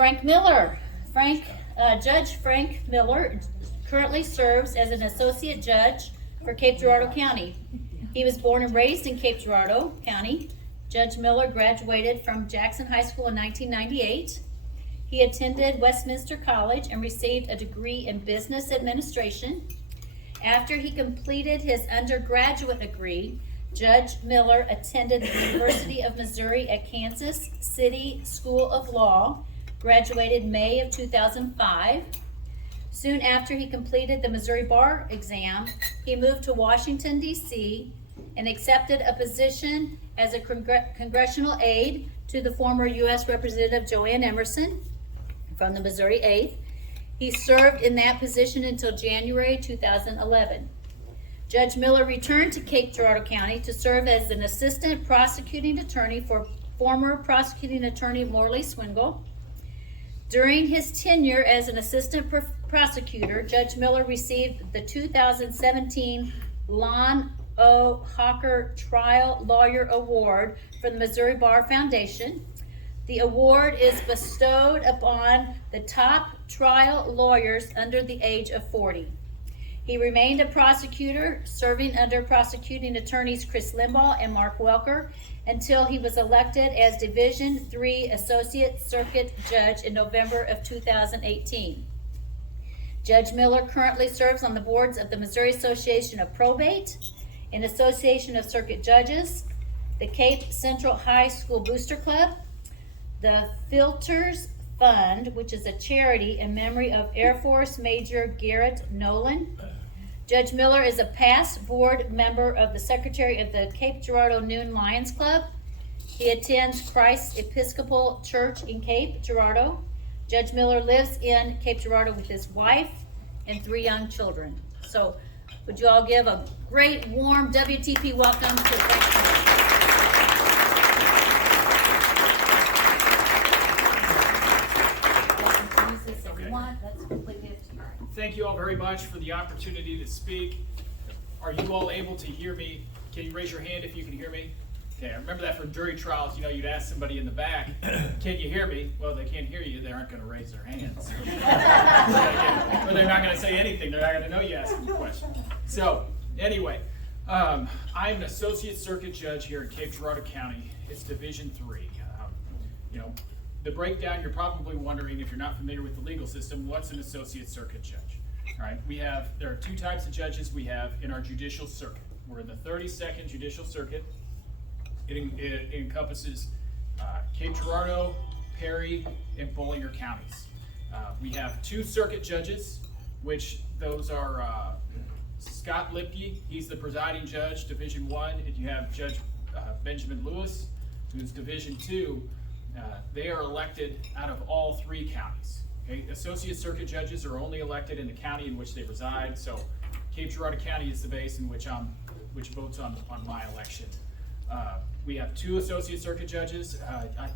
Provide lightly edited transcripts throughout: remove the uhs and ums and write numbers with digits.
Frank Miller. Judge Frank Miller currently serves as an associate judge for Cape Girardeau County. He was born and raised in Cape Girardeau County. Judge Miller graduated from Jackson High School in 1998. He attended Westminster College and received a degree in business administration. After he completed his undergraduate degree, Judge Miller attended the University of Missouri at Kansas City School of Law, graduated May of 2005. Soon after he completed the Missouri bar exam, he moved to Washington, D.C. and accepted a position as a congressional aide to the former U.S. Representative Joanne Emerson from the Missouri 8th. He served in that position until January 2011. Judge Miller returned to Cape Girardeau County to serve as an assistant prosecuting attorney for former prosecuting attorney Morley Swingle. During his tenure as an assistant prosecutor, Judge Miller received the 2017 Lon O. Hawker Trial Lawyer Award from the Missouri Bar Foundation. The award is bestowed upon the top trial lawyers under the age of 40. He remained a prosecutor, serving under prosecuting attorneys Chris Limbaugh and Mark Welker until he was elected as Division III Associate Circuit Judge in November of 2018. Judge Miller currently serves on the boards of the Missouri Association of Probate, an Association of Circuit Judges, the Cape Central High School Booster Club, the Filters Fund, which is a charity in memory of Air Force Major Garrett Nolan. Judge Miller is a past board member of the Secretary of the Cape Girardeau Noon Lions Club. He attends Christ Episcopal Church in Cape Girardeau. Judge Miller lives in Cape Girardeau with his wife and 3 young children. So would you all give a great warm WTP welcome to Frank Miller. Thank you all very much for the opportunity to speak. Are you all able to hear me? Can you raise your hand if you can hear me? Okay, I remember that from jury trials, you'd ask somebody in the back, can you hear me? Well, they can't hear you, they aren't going to raise their hands. Or they're not going to say anything, they're not going to know you asked them a question. So, anyway, I'm an associate circuit judge here in Cape Girardeau County. It's Division III. The breakdown, you're probably wondering, if you're not familiar with the legal system, what's an associate circuit judge? All right, there are 2 types of judges we have in our judicial circuit. We're in the 32nd Judicial Circuit. It encompasses Cape Girardeau, Perry, and Bollinger counties. We have 2 circuit judges, which those are Scott Lipke, he's the presiding judge, Division I, and you have Judge Benjamin Lewis, who's Division II. They are elected out of all 3 counties. Okay? Associate circuit judges are only elected in the county in which they reside. So Cape Girardeau County is the base in which votes on my election. We have 2 associate circuit judges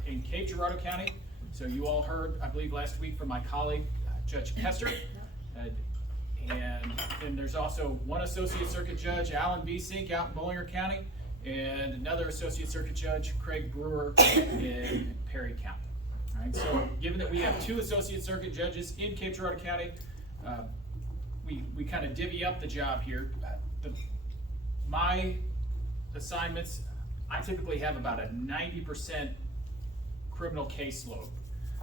in Cape Girardeau County. So you all heard, I believe, last week from my colleague, Judge Kester. And then there's also 1 associate circuit judge, Alan Biesink, out in Bollinger County, and another associate circuit judge, Craig Brewer, in Perry County. All right, so given that we have 2 associate circuit judges in Cape Girardeau County, we kind of divvy up the job here. My assignments, I typically have about a 90% criminal caseload.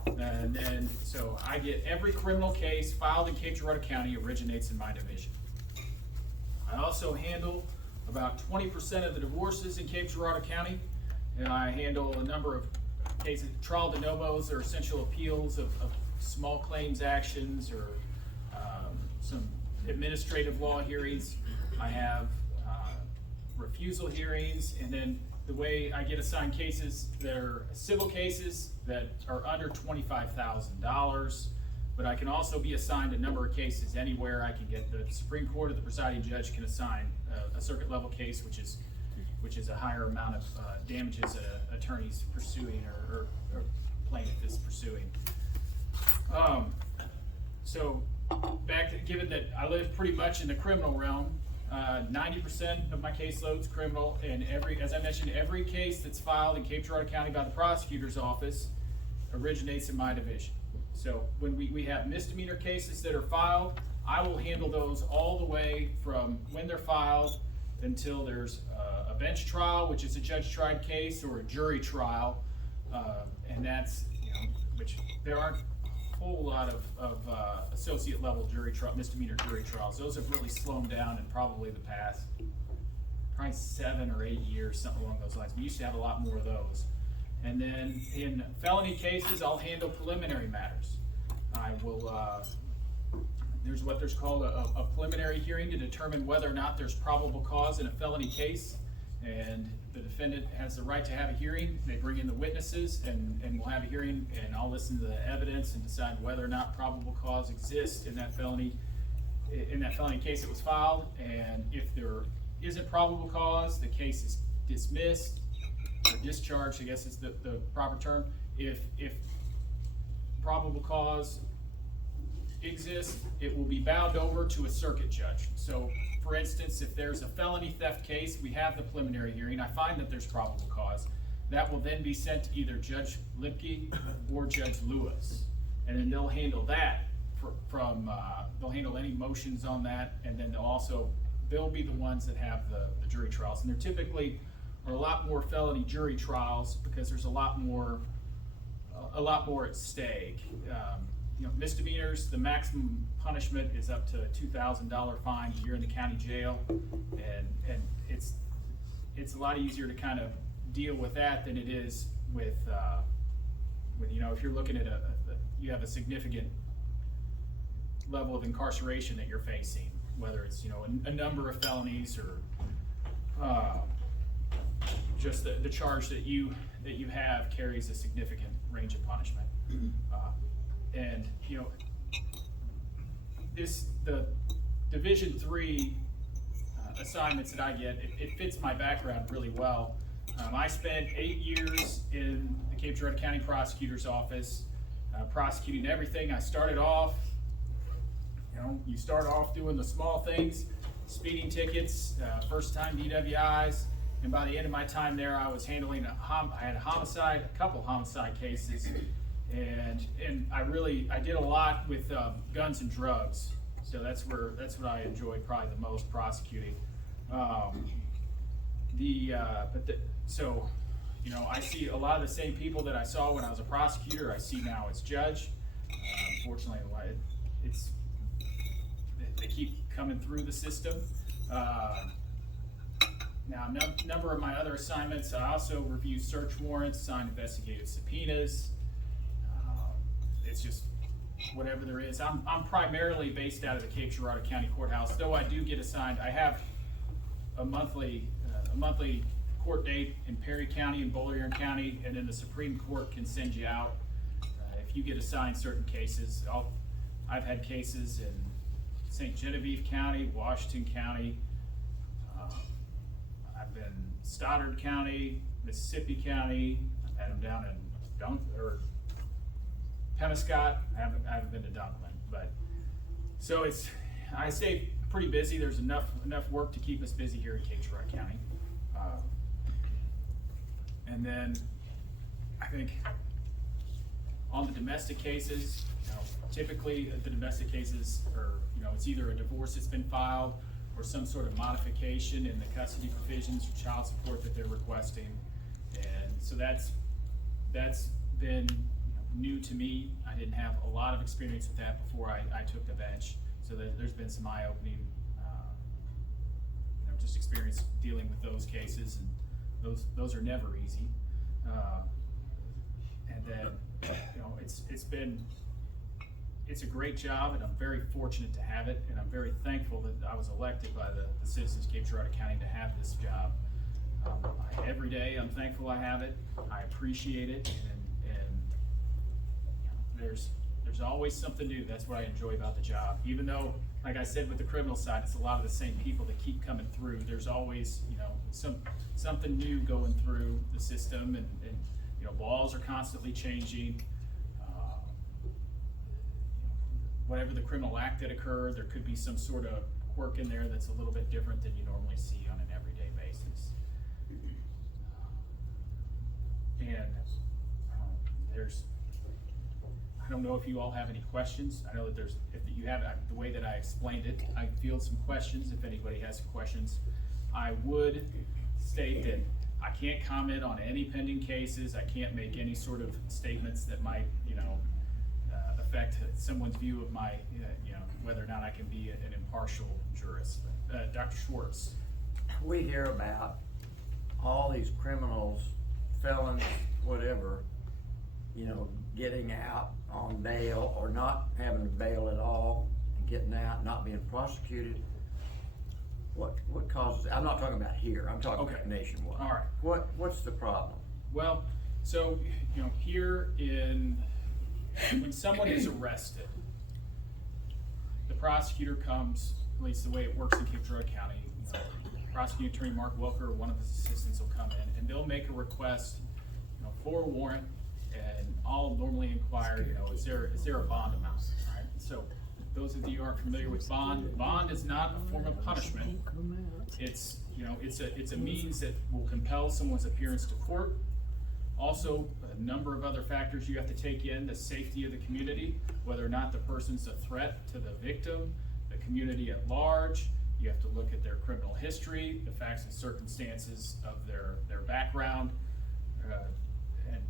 And then, so I get every criminal case filed in Cape Girardeau County originates in my division. I also handle about 20% of the divorces in Cape Girardeau County, and I handle a number of cases, trial de novos or essential appeals of small claims actions or some administrative law hearings. I have refusal hearings, and then the way I get assigned cases, they're civil cases that are under $25,000, but I can also be assigned a number of cases anywhere. I can get the Supreme Court or the presiding judge can assign a circuit level case, which is a higher amount of damages that an attorney's pursuing or plaintiff is pursuing. So given that I live pretty much in the criminal realm, 90% of my caseload's criminal, and as I mentioned, every case that's filed in Cape Girardeau County by the prosecutor's office originates in my division. So when we have misdemeanor cases that are filed, I will handle those all the way from when they're filed until there's a bench trial, which is a judge-tried case, or a jury trial. And that's, which there aren't a whole lot of associate level misdemeanor jury trials. Those have really slowed down in probably the past, probably 7 or 8 years, something along those lines. We used to have a lot more of those. And then in felony cases, I'll handle preliminary matters. I will, there's called a preliminary hearing to determine whether or not there's probable cause in a felony case. And the defendant has the right to have a hearing. They bring in the witnesses, and we'll have a hearing, and I'll listen to the evidence and decide whether or not probable cause exists in that felony case that was filed. And if there isn't probable cause, the case is dismissed or discharged, I guess is the proper term. If probable cause exists, it will be bound over to a circuit judge. So, for instance, if there's a felony theft case, we have the preliminary hearing. I find that there's probable cause. That will then be sent to either Judge Lipke or Judge Lewis, and then they'll handle that they'll handle any motions on that, and then they'll be the ones that have the jury trials. And there typically are a lot more felony jury trials because there's a lot more at stake. Misdemeanors, the maximum punishment is up to a $2,000 fine, a year in the county jail, and it's a lot easier to kind of deal with that than it is with if you're looking at you have a significant level of incarceration that you're facing, whether it's a number of felonies or just the charge that you have carries a significant range of punishment. And the Division III assignments that I get, it fits my background really well. I spent 8 years in the Cape Girardeau County Prosecutor's Office, prosecuting everything. I started off, you start off doing the small things, speeding tickets, first time DWIs, and by the end of my time there, I was handling I had a couple homicide cases. And I did a lot with guns and drugs, so that's what I enjoyed probably the most, prosecuting. I see a lot of the same people that I saw when I was a prosecutor. I see now as judge. Unfortunately, they keep coming through the system. Now, number of my other assignments, I also review search warrants, sign investigative subpoenas. It's just whatever there is. I'm primarily based out of the Cape Girardeau County Courthouse, though I do get assigned. I have a monthly court date in Perry County and Bolivar County, and then the Supreme Court can send you out if you get assigned certain cases. I've had cases in St. Genevieve County, Washington County. I've been in Stoddard County, Mississippi County. I've had them down in Penobscot. I haven't been to Dunklin, but so I stay pretty busy. There's enough work to keep us busy here in Cape Girardeau County. And then I think on the domestic cases, typically the domestic cases are, it's either a divorce that's been filed or some sort of modification in the custody provisions or child support that they're requesting. And so that's been new to me. I didn't have a lot of experience with that before I took the bench. So there's been some eye-opening, just experience dealing with those cases, and those are never easy. And then, it's a great job, and I'm very fortunate to have it, and I'm very thankful that I was elected by the citizens of Cape Girardeau County to have this job. Every day I'm thankful I have it. I appreciate it, and there's always something new. That's what I enjoy about the job. Even though, like I said, with the criminal side, it's a lot of the same people that keep coming through. There's always, something new going through the system, and laws are constantly changing. Whatever the criminal act that occurred, there could be some sort of quirk in there that's a little bit different than you normally see on an everyday basis. And don't know if you all have any questions. I know that if you have, the way that I explained it, I field some questions if anybody has some questions. I would state that I can't comment on any pending cases. I can't make any sort of statements that might, affect someone's view of my, whether or not I can be an impartial jurist. Dr. Schwartz. We hear about all these criminals, felons, whatever, getting out on bail or not having bail at all, and getting out, not being prosecuted. What causes, I'm not talking about here, I'm talking about nationwide. All right. What's the problem? Well, so, here when someone is arrested, the prosecutor comes, at least the way it works in Cape Girardeau County, Prosecuting Attorney Mark Welker or one of his assistants will come in and they'll make a request, for a warrant, and I'll normally inquire, is there a bond amount, right? So those of you who aren't familiar with bond is not a form of punishment. It's, it's a means that will compel someone's appearance to court. Also, a number of other factors you have to take in: the safety of the community, whether or not the person's a threat to the victim, the community at large. You have to look at their criminal history, the facts and circumstances of their background, and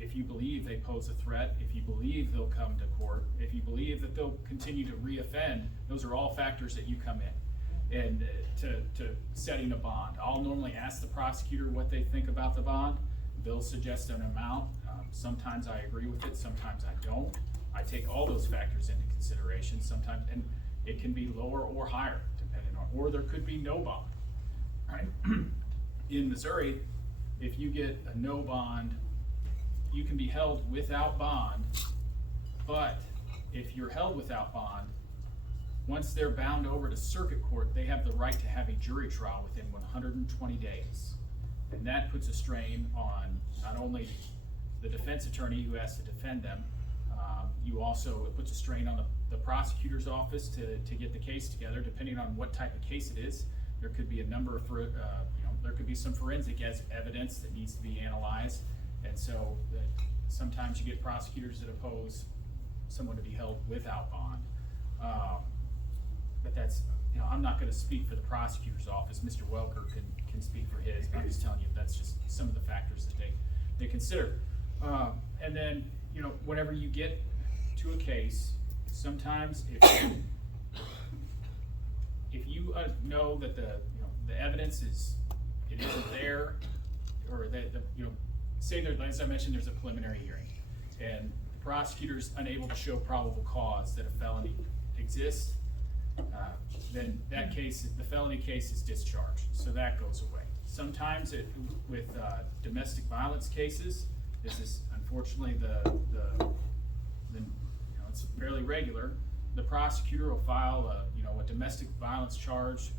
if you believe they pose a threat, if you believe they'll come to court, if you believe that they'll continue to reoffend, those are all factors that you come in. And to setting a bond, I'll normally ask the prosecutor what they think about the bond. They'll suggest an amount. Sometimes I agree with it, sometimes I don't. I take all those factors into consideration sometimes, and it can be lower or higher, depending on, or there could be no bond, right? In Missouri, if you get a no bond, you can be held without bond, but if you're held without bond, once they're bound over to circuit court, they have the right to have a jury trial within 120 days. And that puts a strain on not only the defense attorney who has to defend them, it puts a strain on the prosecutor's office to get the case together, depending on what type of case it is. There could be a number of, there could be some forensic evidence that needs to be analyzed. And so sometimes you get prosecutors that oppose someone to be held without bond. But that's, I'm not gonna speak for the prosecutor's office. Mr. Welker can speak for his, but I'm just telling you that's just some of the factors that they consider. And then, whenever you get to a case, sometimes if you know that the evidence isn't there, or that say there, as I mentioned, there's a preliminary hearing, and the prosecutor's unable to show probable cause that a felony exists, then that case, the felony case is discharged, so that goes away. Sometimes with domestic violence cases, this is unfortunately it's fairly regular. The prosecutor will file a domestic violence charge,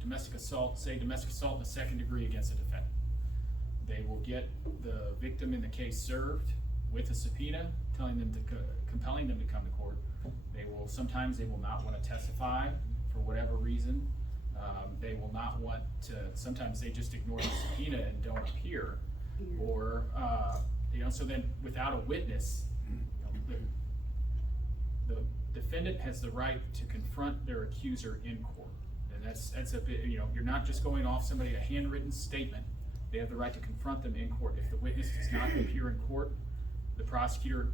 domestic assault, say domestic assault in the second degree against a defendant. They will get the victim in the case served with a subpoena, compelling them to come to court. Sometimes they will not want to testify for whatever reason. They will not want to, sometimes they just ignore the subpoena and don't appear. Or, so then without a witness, the defendant has the right to confront their accuser in court. And that's a bit, you're not just going off a handwritten statement. They have the right to confront them in court. If the witness does not appear in court, the prosecutor,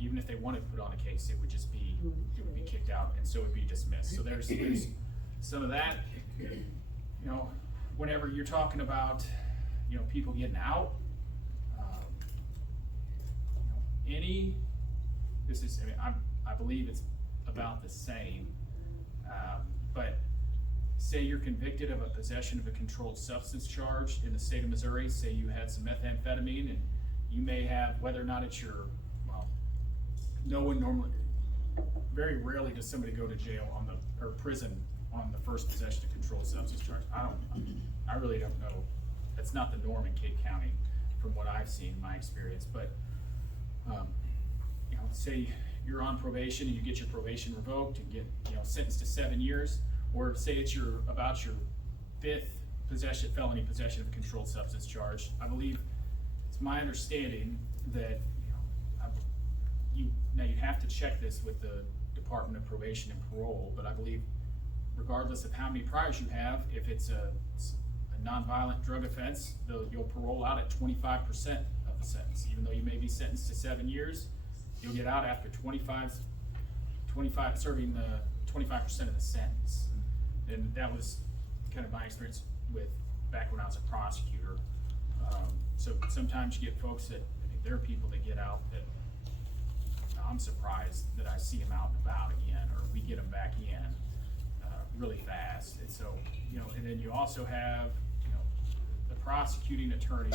even if they wanted to put on a case, it would be kicked out, and so it would be dismissed. So there's some of that. Whenever you're talking about, people getting out, I believe it's about the same, but say you're convicted of a possession of a controlled substance charge in the state of Missouri, say you had some methamphetamine, and you may have, whether or not it's no one normally, very rarely does somebody go to jail or prison on the first possession of controlled substance charge. I really don't know. That's not the norm in Cape County from what I've seen in my experience, but say you're on probation and you get your probation revoked and get sentenced to 7 years, or say it's about your fifth felony possession of a controlled substance charge. I believe it's my understanding that have to check this with the Department of Probation and Parole, but I believe regardless of how many priors you have, if it's a nonviolent drug offense, you'll parole out at 25% of the sentence. Even though you may be sentenced to 7 years, you'll get out after serving the 25% of the sentence. And that was kind of my experience back when I was a prosecutor. So sometimes you get folks that, there are people that get out that I'm surprised that I see them out and about again, or we get them back in really fast. And so, and then you also have, the prosecuting attorney,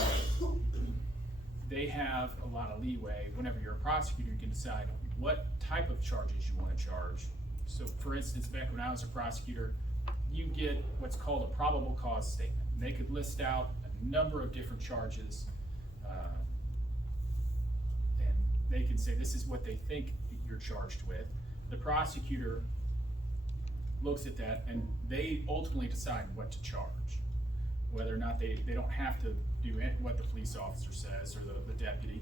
they have a lot of leeway. Whenever you're a prosecutor, you can decide what type of charges you want to charge. So for instance, back when I was a prosecutor, you get what's called a probable cause statement. And they could list out a number of different charges, and they can say this is what they think you're charged with. The prosecutor looks at that and they ultimately decide what to charge. Whether or not they don't have to do what the police officer says or the deputy,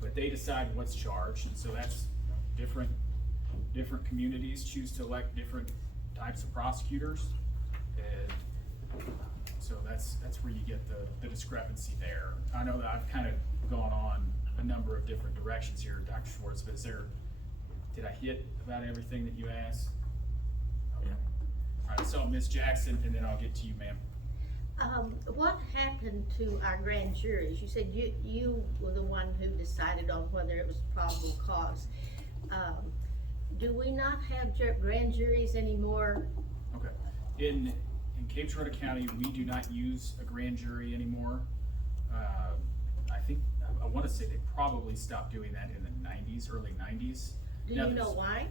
but they decide what's charged. And so that's different communities choose to elect different types of prosecutors. And so that's where you get the discrepancy there. I know that I've kind of gone on a number of different directions here, Dr. Schwartz, but did I hit about everything that you asked? Okay. All right, so Ms. Jackson, and then I'll get to you, ma'am. What happened to our grand juries? You said you were the one who decided on whether it was probable cause. Do we not have grand juries anymore? Okay. In Cape Girardeau County, we do not use a grand jury anymore. I want to say they probably stopped doing that in the 90s, early 90s. Do you know why?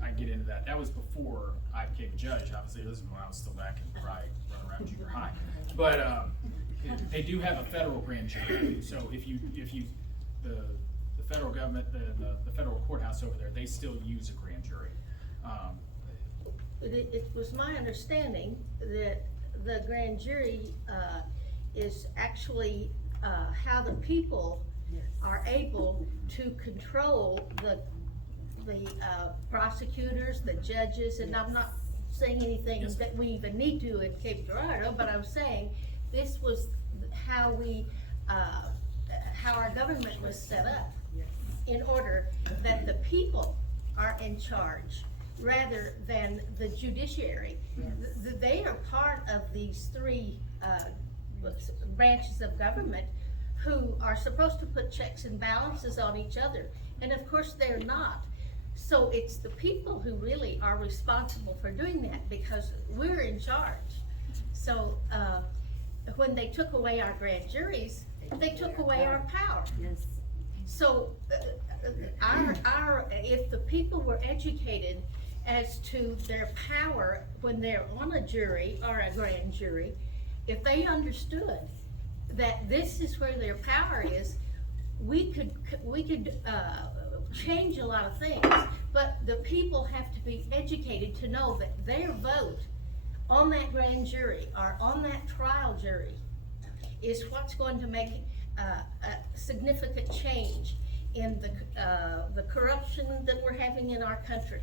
I get into that. That was before I became a judge. Obviously, this is when I was still back and probably running around junior high. But they do have a federal grand jury. So if the federal government, the federal courthouse over there, they still use a grand jury. It was my understanding that the grand jury is actually how the people are able to control the prosecutors, the judges, and I'm not saying anything that we even need to in Cape Girardeau, but I'm saying this was how our government was set up in order that the people are in charge rather than the judiciary. They are part of these three branches of government who are supposed to put checks and balances on each other, and of course they're not. So it's the people who really are responsible for doing that because we're in charge. So when they took away our grand juries, they took away our power. Yes. So if the people were educated as to their power when they're on a jury or a grand jury, if they understood that this is where their power is, we could change a lot of things, but the people have to be educated to know that their vote on that grand jury or on that trial jury is what's going to make a significant change in the corruption that we're having in our country.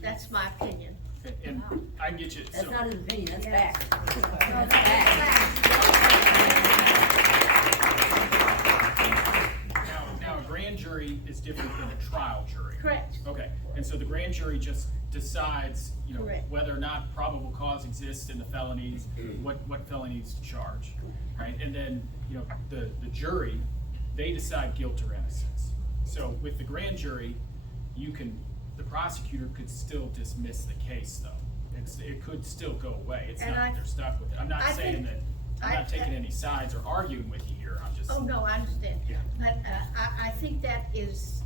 That's my opinion. And I can get you. That's not an opinion, that's Yes. fact. That's fact. Now a grand jury is different than a trial jury. Correct. Okay, and so the grand jury just decides, Correct. whether or not probable cause exists in the felonies, what felonies to charge, right? And then, the jury, they decide guilt or innocence. So with the grand jury, the prosecutor could still dismiss the case though. It could still go away. It's not that they're stuck with it. I'm not saying that, I'm not taking any sides or arguing with you here. I'm just. Oh, no, I understand. Yeah. But I think that is,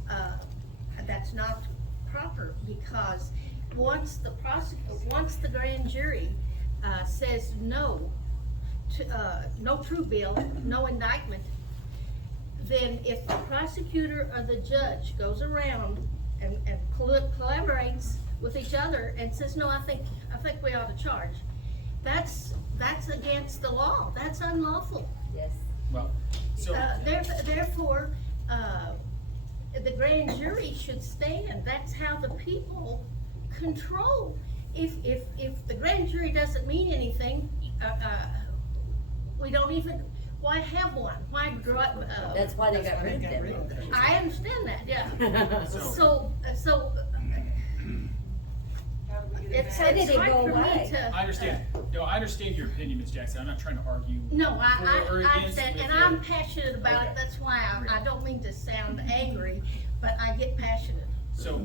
that's not proper because once the grand jury says no to, no true bill, no indictment, then if the prosecutor or the judge goes around and collaborates with each other and says, no, I think we ought to charge, that's against the law. That's unlawful. Yes. Well, so. Therefore, the grand jury should stand. That's how the people control. If the grand jury doesn't mean anything, we don't even, why have one? Why That's why they got rid of them. I understand that, yeah. So, it's How did it hard go for me away? to. I understand. No, I understand your opinion, Ms. Jackson. I'm not trying to argue. No, for or I against understand, with and you. I'm passionate about it, Okay. that's why I don't mean to sound angry, but I get passionate. So,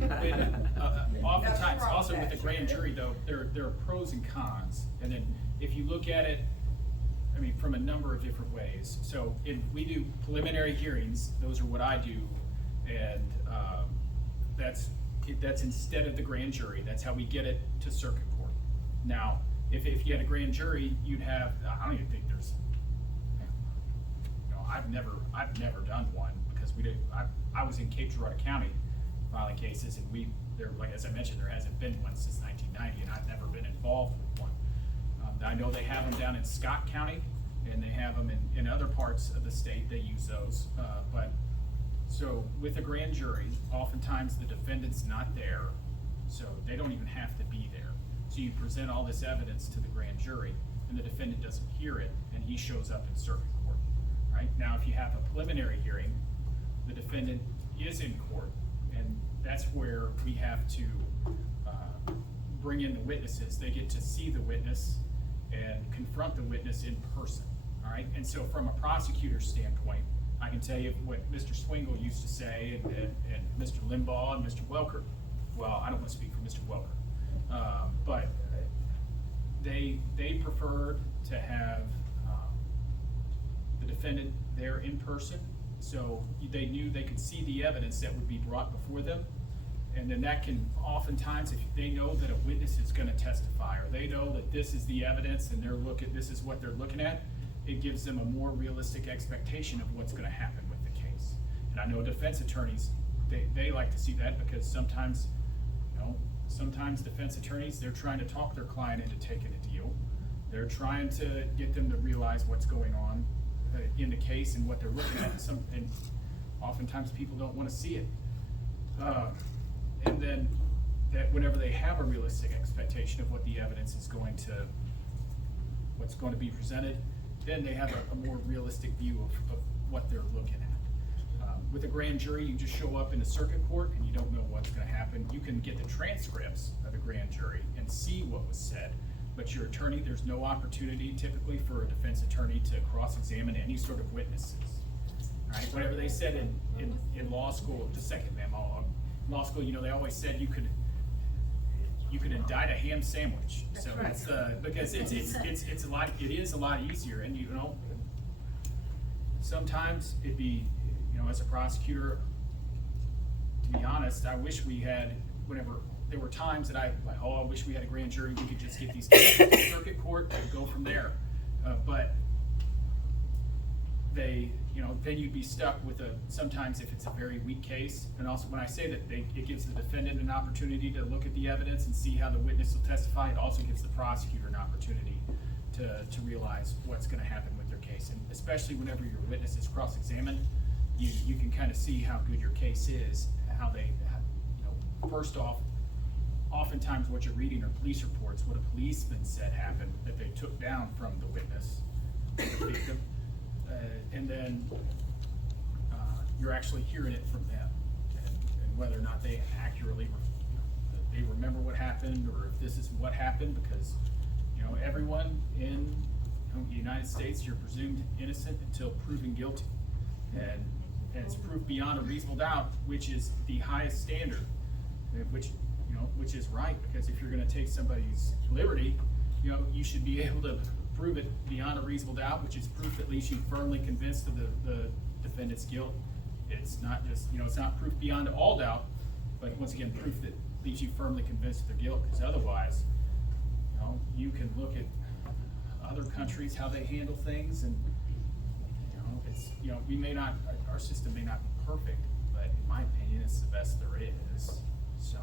oftentimes, also with the grand jury though, there are pros and cons. And then if you look at it, I mean, from a number of different ways. So we do preliminary hearings, those are what I do. And that's instead of the grand jury, that's how we get it to circuit court. Now, if you had a grand jury, you'd have, I don't even think there's, I've never done one because I was in Cape Girardeau County filing cases, and like as I mentioned, there hasn't been one since 1990, and I've never been involved with one. I know they have them down in Scott County, and they have them in other parts of the state. They use those, so with a grand jury, oftentimes the defendant's not there, so they don't even have to be there. So you present all this evidence to the grand jury, and the defendant doesn't hear it, and he shows up in circuit court. Right now, if you have a preliminary hearing, the defendant is in court. And that's where we have to bring in the witnesses. They get to see the witness and confront the witness in person, all right? And so from a prosecutor's standpoint, I can tell you what Mr. Swingle used to say, and Mr. Limbaugh and Mr. Welker. Well, I don't want to speak for Mr. Welker, but they preferred to have the defendant there in person. So they knew they could see the evidence that would be brought before them. And then that can oftentimes, if they know that a witness is gonna testify, or they know that this is the evidence and this is what they're looking at, it gives them a more realistic expectation of what's gonna happen with the case. And I know defense attorneys, they like to see that because sometimes defense attorneys, they're trying to talk their client into taking a deal. They're trying to get them to realize what's going on in the case and what they're looking at, and oftentimes people don't want to see it. And then that whenever they have a realistic expectation of what the evidence is what's going to be presented, then they have a more realistic view of what they're looking at. With a grand jury, you just show up in a circuit court and you don't know what's going to happen. You can get the transcripts of a grand jury and see what was said. But your attorney, there's no opportunity typically for a defense attorney to cross-examine any sort of witnesses. All right, whatever they said in law school, just a second, ma'am, law school, they always said you could indict a ham sandwich. That's So right. it's because it is a lot easier, and sometimes it'd be, as a prosecutor, to be honest, I wish we had, whenever there were times that I wish we had a grand jury, we could just get these cases to circuit court and go from there. But then you'd be stuck with sometimes if it's a very weak case, and also when I say that it gives the defendant an opportunity to look at the evidence and see how the witness will testify, it also gives the prosecutor an opportunity to realize what's gonna happen with their case. And especially whenever your witness is cross-examined, you can kind of see how good your case is, first off, oftentimes what you're reading are police reports, what a policeman said happened that they took down from the witness, the victim, and then you're actually hearing it from them, and whether or not they accurately they remember what happened, or if this is what happened, because everyone in the United States, you're presumed innocent until proven guilty, and it's proof beyond a reasonable doubt, which is the highest standard, which is right, because if you're gonna take somebody's liberty, you should be able to prove it beyond a reasonable doubt, which is proof that leaves you firmly convinced of the defendant's guilt. It's not just, it's not proof beyond all doubt, but once again, proof that leaves you firmly convinced of their guilt, because otherwise, you can look at other countries, how they handle things, and it's, our system may not be perfect, but in my opinion, it's the best there is, so.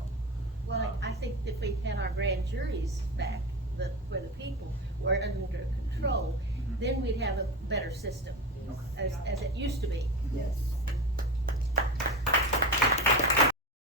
Well, I think if we had our grand juries back, where the people were under control, then we'd have a better system, Okay. as it used to be. Yes.